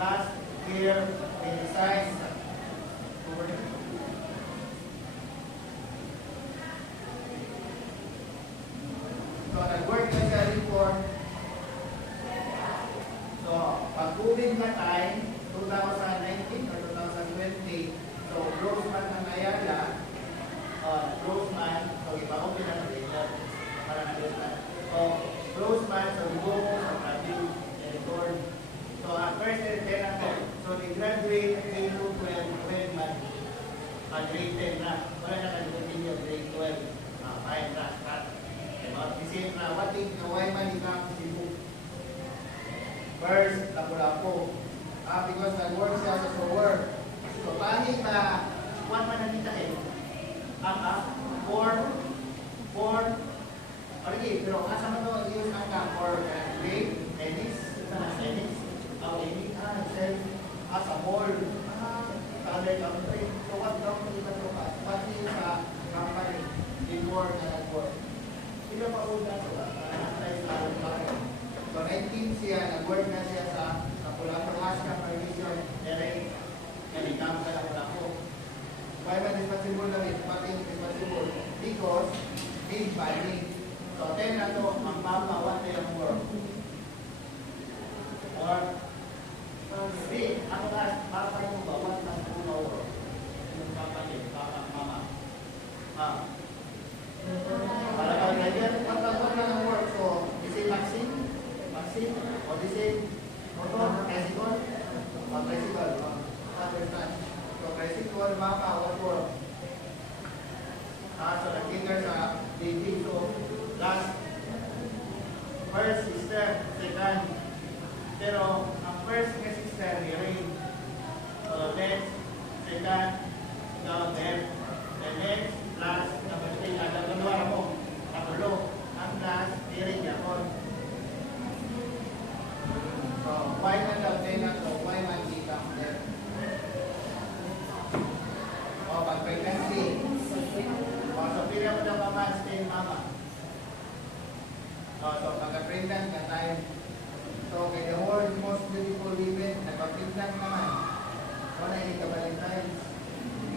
Last year, we decided so nag-work na siya report. So, pag-COVID na time, 2019 or 2020, so Grossman ng Ayala, Grossman, so ipa-open na later, para na-understand. So, Grossman, so go sa produce and record. So, first and 10 ako. So, they-graduate grade 2, 12 months. Grade 10 na. Wala na ka-continue grade 12. Fine na. Cut. The same na. What is the why man ikaw Cebu? First, Lapu-Lapu. Because nag-work siya sa sower. So, pahit na, what man nakita eh? 4. Okay, pero asa man ito use ang for grade, tennis, tennis. Sa mall, other country. So what company na ito ka? What is sa company before na nag-work? Sila pa una sila, so 19 siya, nag-work na siya sa Lapu-Lapu Asca Permission, direct, nalikam sa Lapu-Lapu. Why ba dispensable na rin? Pati dispensable? Because, big binding. So 10 na ito, ang mama, what na yung work? Or, hindi, ako na, para mo ba, what na po na work? Yung kapatid, mama. Para ka ganyan, what na ng work? So, is it vaccine? O is it motor, tricycle? Tricycle, understand. So, tricycle, mama, what work? So, nag-finger sa baby. So, last, first sister, second. Pero, ang first nga sister, hearing. So, next, second, down there. The next, last, number 3, ang dalawa mo. Kapulo. Ang last, hearing yapon. So, why man daw din na to? Why man ikam there? O, pag-pregnancy. O, so, pila mo daw mama, stay mama. O, so, pag-pregnant na tayo. So, kay the world most beautiful women, nagpapindan naman. Wala yung ka-Valentine's,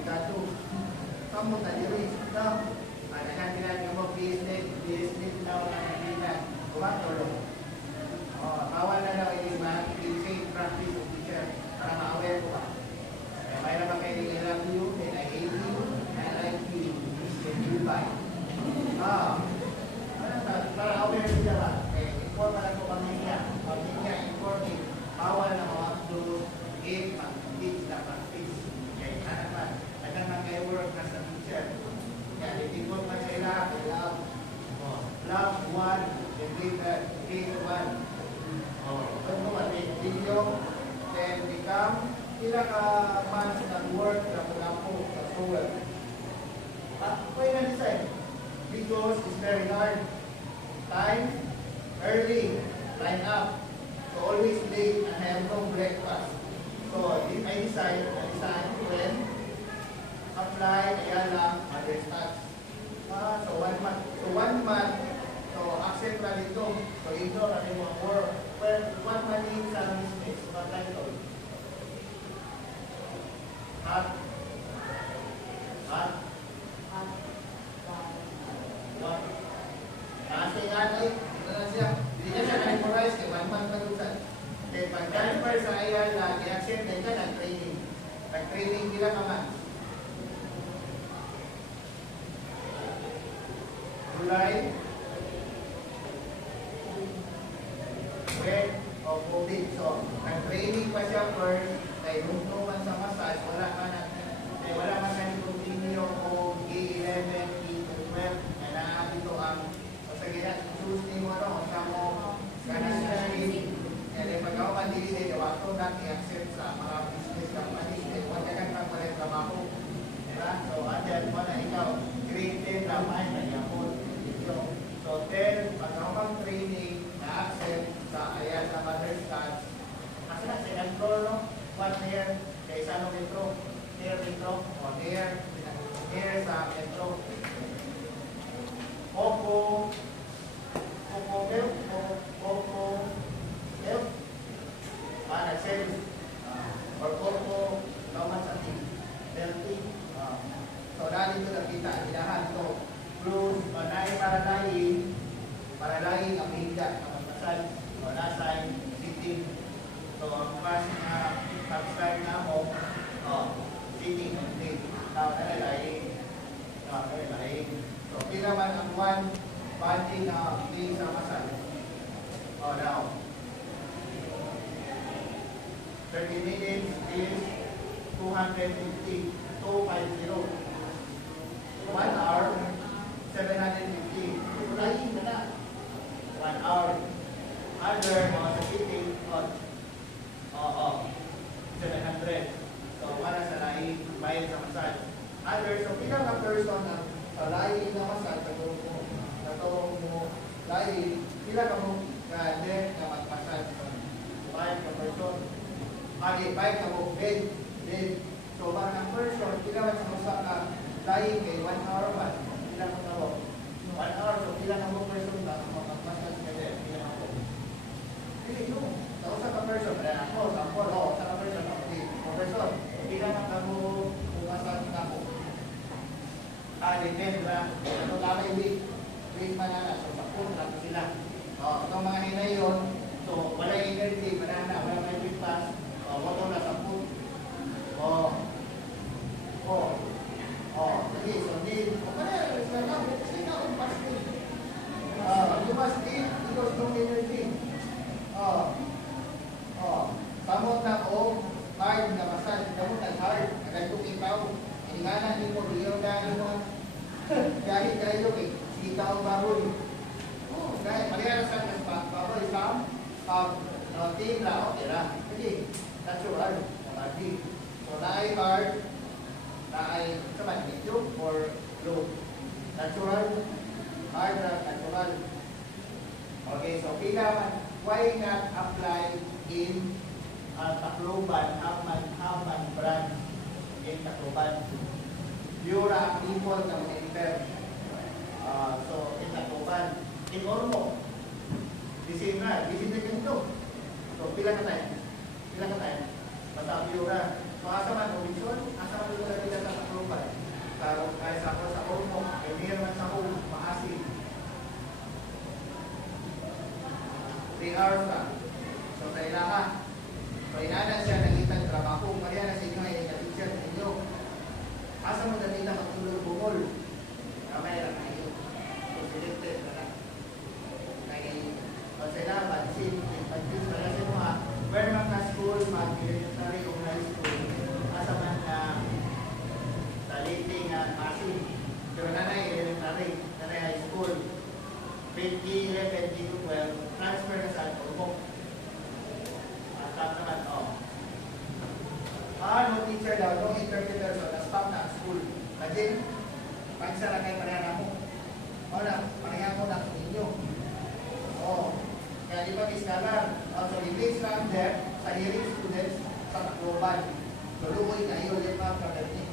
ika-2. Kamu tadi rin, daw. Anakan bilang mo, business daw na nagpindan. Kumatulong. Bawal na daw yung mag-safe practice of teacher para ma-aware ko ba. May naman kayo I love you, then I hate you, I like you, then you buy. Para aware siya ba? Inform na ko pamilya. Pamilya, informing. Bawal na mga to give mag-teach na practice. Okay, anak man. Anak man kayo work na sa teacher. Kaya, itikot man sa ila, love. Love one, then give one. Ito man, video, then become ilang months ng work na Lapu-Lapu sa school. Why na decide? Because it's very hard. Time, early, line up. So always late and have no breakfast. So I decide when apply, kaya lang, other stats. So 1 month. So 1 month, so accept na dito. So ignore na yung work. Well, 1 month in sa business, but like ito. What? Kasi nga, Transfer sa ayan na i-accept na dyan ang training. Nag-training nila naman. July, when of COVID. So, nag-training pa siya first, kay man sa massage, wala man na continue o E11, E12, na naabito ang pasagyan. Choose ni mo ano, sa mo, kanan sa skin. Kaya pag ako mandili, wato na i-accept sa mga business companies. Huwag ka kang pagpalit trabaho. Diba? So, andyan mo na ikaw, grade 10 na may nagyapon. So, 10, pag ako pang training, na-accept sa ayan na mother stats. Kasi na, second floor, no? 1 year, kaya isa no metro. Near metro, o near sa metro. Opo, nag-sales. Or Opo, Lomas at Delty. So, dahil ito nakita, ilahan ito. Plus, manay paralayin ang higa na magpasal. O, nasay, sitting. So, ang class na subscribe na mo, sitting and play. Now, paralayin. So, pila man ang one banding na play sa masal. Now, 30 minutes is 250. 250. 1 hour, 750. Lain na na. 1 hour. Under, mga sa sitting, 700. So, para sa lain, bayad sa massage. Under, so bilang na person na sa lain na massage, katulong mo, lain, bilang ka mo, ka-net na mag-massage. Bayad ka person. Bayad ka mo, bed. So, para ng person, bilang sa massage na lain kay 1 hour man, bilang mo na mo. 1 hour, so bilang mo person na mag-massage ka din, bilang ako. Hindi mo. Sa usa ka person, kaya ako, sample, sa ka person, person, bilang mo massage na ako. Depend na, ito lamay week man na, so sapun na sila. Itong mga hinay yun, so wala energy, wala may week pass, wato na sapun. Sige, so hindi, you must eat because no energy. Samot na ko, hard na massage, samot na hard, nagantong ikaw, iningana ni mo, riyo na mo, kahit kayo, ikaw baroy. Kahit maliyara sa baroy sa team na, okay na. Sige, natural, nabagi. So, na-ay hard, na-ay, saman, medium or low. Natural, hard na, natural. Okay, so pila man, why not apply in Tacloban, Haman branch in Tacloban? Yura people na enter. So, in Tacloban, in Ormo, the same na ganito. So, pila ka tayo? Basta Yura. So, asa man, Robinson, asa man lugar nila sa Tacloban? Kaya sa Ormo, may man sa home, maasin. 3 hours na. So, sa ilaha. So, inanan siya nakitang trabaho. Kaya na sa inyo ay ka-teacher sa inyo. Asa mo na nila matulog bumol? Kamay lang kayo. So, selected na lang. Kaya, sa ilaha, pansin pala sa mga where man ka school, mag-elementary o high school, asa man na taliting masin. Pero nanay elementary, nanay high school. 2011, 2012, transfer na sa Ormoc. Stop naman, no teacher daw, no interpreter, so na-stop na school. Imagine, pagsara kayo pareha mo. Pareha mo na ninyo. Kaya di ba scholar? So, i-base lang there sa hearing students sa Tacloban. So, lumoy kayo, di ba, pagdating.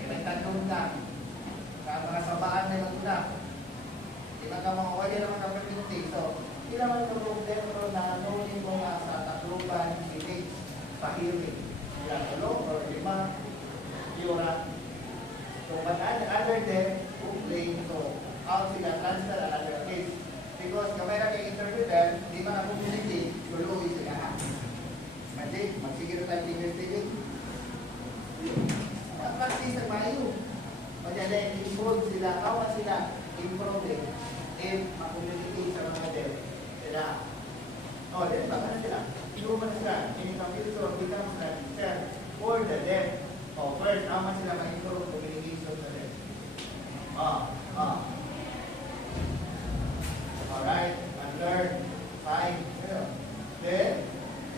Kaya may tanong na. Kaya mga sabaan na lang na. Di ba ka mga wali naman kapag-pinti. So, hindi naman ito problema na nunin mo nga sa Tacloban, hearing, sa hearing. Ilang ulo or 5 yura. So, but other than complain, so, out sila transfer another case. Because kamay na kay interpreter, di man ang community, suluwi sila. investigating. Practice ang mayo. Pagkala, involved sila, kawan sila, improve, and mag-communicate sa mga model. Sila, then baka na sila. Inuman na sila, in the future, becomes the teacher for the deaf. First, naman sila mag-improve communication sa deaf. Alright, and learn, fine. Then,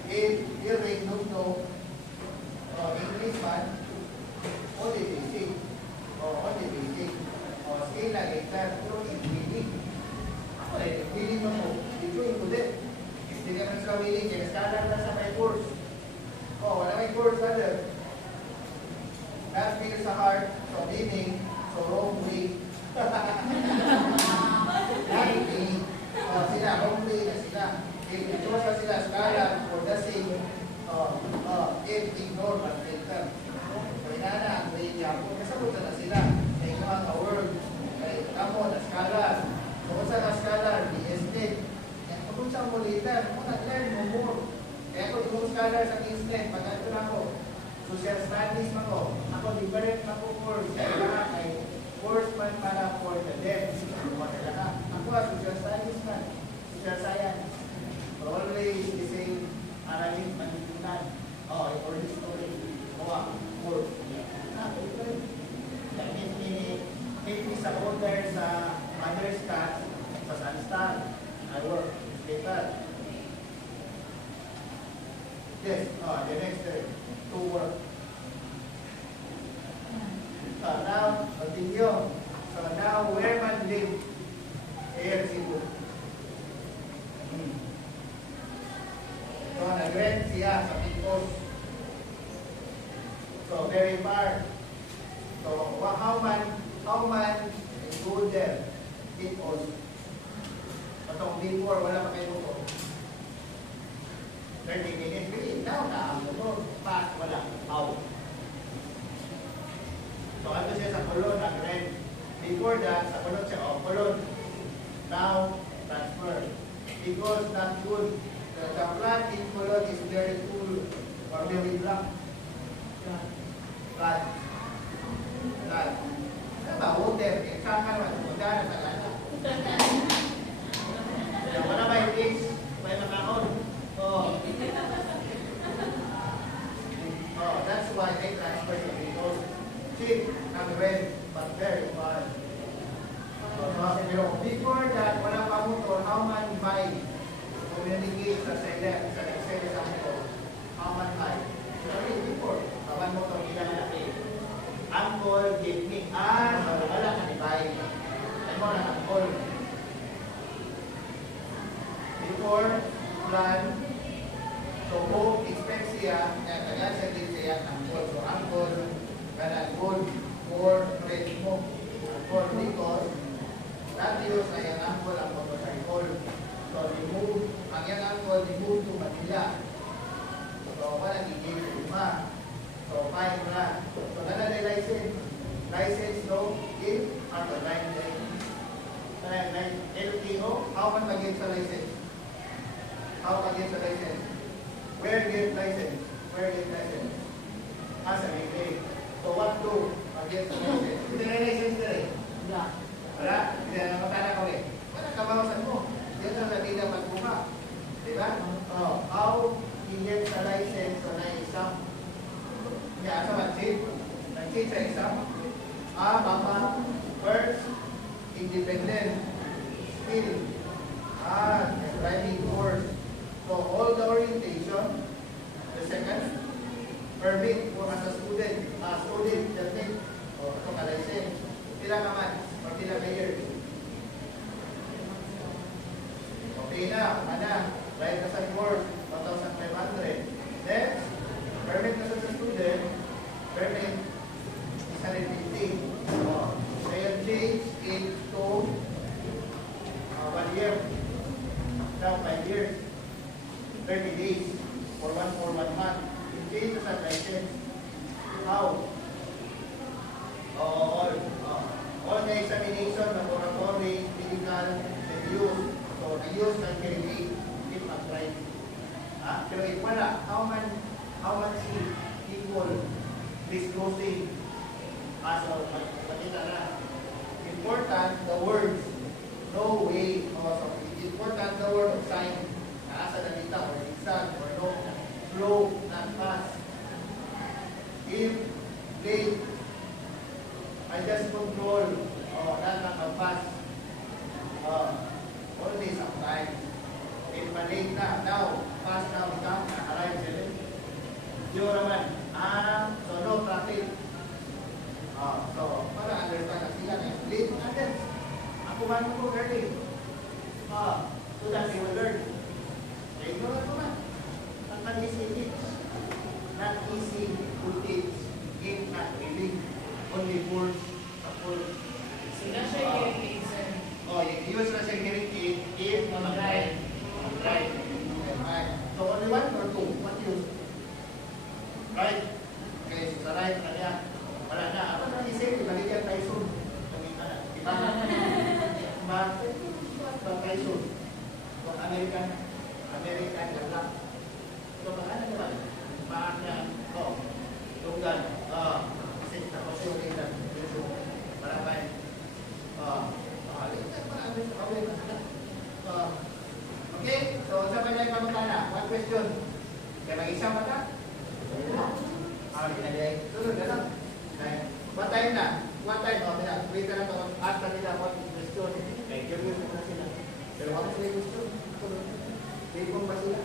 if hearing, no, English man, only basic. Only basic. Skill na later, pero willing. Ako willing mo. Dito yung kulit. Hindi ka naman sa willing, kaya scholar na sa may course. Wala may course, brother. That feels sa heart, so meaning, so wrong way. Right way. Sila, wrong way na sila. If ito sila scholar for the same, if ignore but filter. So inana, ang way niya, kung kasabutan na sila, sa inyong mga word, kay kamo na scholar. Kung sa na scholar, di-estate. Kung sa mo later, kung nag-learn mo more. Kaya kung yung scholar sa Kingsland, pag-ito na ako, social studies man ko, ako different na ko course. Kaya lahat ay course man para for the deaf. Ako social studies man, social science. So always the same Arabic manitunan. Or history. Course. Maybe sa older sa mother's class, sa Sunstar, I work later. Yes, the next to work. Now, continue. So now, where man live? Here, Cebu. So, nag-rent siya sa Picos. So, very far. So, how man go there? Picos. Patong before, wala pa kayo ko. 30 minutes, really. Now, fast, wala. Out. So, ano siya sa Colon, nag-rent. Before that, sa Colon siya, Colon. Now, transfer. Because not good. The plant in Colon is very cool. Or very black. Plant. Ano ba, water? Saan ka naman? Punta na sa lana. Wala ba yung case? May makahon? That's why they transfer to because cheap and rent, but very far. Pero before that, wala pa motor, how man buy? Communicate sa seller sa motor. How man buy? Sorry, before, kawan motor nila malaki. Uncle give me, wala ka ni buy. Ano mo na uncle? Before, plan, so kung expect siya, kaya siya din siya uncle. So uncle, kaya good for rent mo. Uncle because that use na yung uncle ang motorcycle. So remove, ang yung uncle remove to Manila. So wala gigil sa lima. So fine na. So nala na license. License no, in at the line. LTO, how man mag-get sa license? How mag-get sa license? Where get license? Where get license? Sa Bigay. So what do? Mag-get sa license. Hindi na license na rin. Wala? Hindi na matala ko rin. Wala kabawasan mo. Yan ang natin na magbuka. Diba? How i-get sa license o na-exam? Hindi, asa mag-cheat? Nag-cheat sa exam? Mama, first, independent skill. Driving course. So all the orientation. The second, permit for as a student. Student, the thing. Ito ka license. Pila naman. Or pila ka years. Okay na. Right na sa course. 1,500. Next, permit na sa student. Permit. 150. Sale change into 1 year. Now 5 years. 30 days. For 1 month. Change sa license. How? All the examination, laboratory, medical, and use. So, the use can create if not right. Pero if wala, how how much is equal disclosing as of makita na. Important the words no way also. Important the word of sign na asa na dita or exact or no flow not fast. If late I just control not fast only sometimes. If late now fast now become arrive 7 zero naman so no traffic. So, para understand na sila na late natin. Ako man ko early. So that they will learn. Okay, no naman. Ang easy teach. Not easy to teach. If not really. Only words. Full. Sila siya yung answer. Use na siya hearing aid if mag-right. Right. So, only one or two? What use? Right. Okay, so sa right na niya. Wala na. Ako na isip, ibalik tayo soon. Diba? Tayo soon. So, American gabla. So, baka na naman. Baka niya. Tunggan. Kasi tapos yung ilan. Marapay. Okay, so sa kanya pamutana. One question. Kaya mag-isa ba ka? Sunod na lang. One time na. One time. Wait na lang. After nila, one question. Kaya curious na sila. Pero ako sila gusto. Hindi ko ba sila?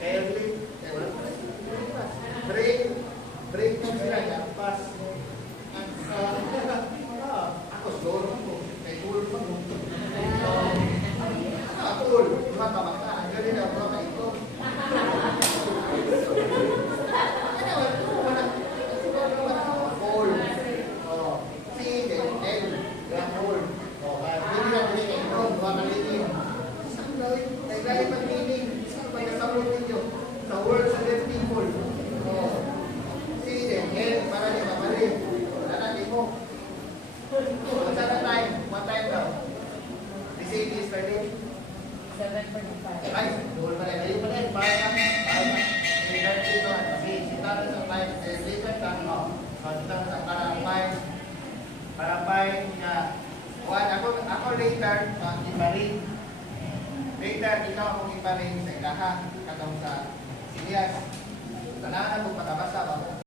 Kaya break. Kaya wala pa sila. Break. Break na sila. Pass. Ako, slow ako. Kaya cool pa mo. Cool. Tumatama ka. Ganun na ako na ito. Sa words of the people. See them, para di mabalik. Wala na, di mo. What's the time? What time daw? The same is 30? 7:45. Ay, doon pa rin. Ayun pa rin. Parang, may 30 doon. Kasi sita na sa 5. Later ka, sita na sa para 5 na. Ako later, iparin. Later, ikaw akong iparin sa ilaha. Katong sa Silias. Tanahan mo patabasa ba?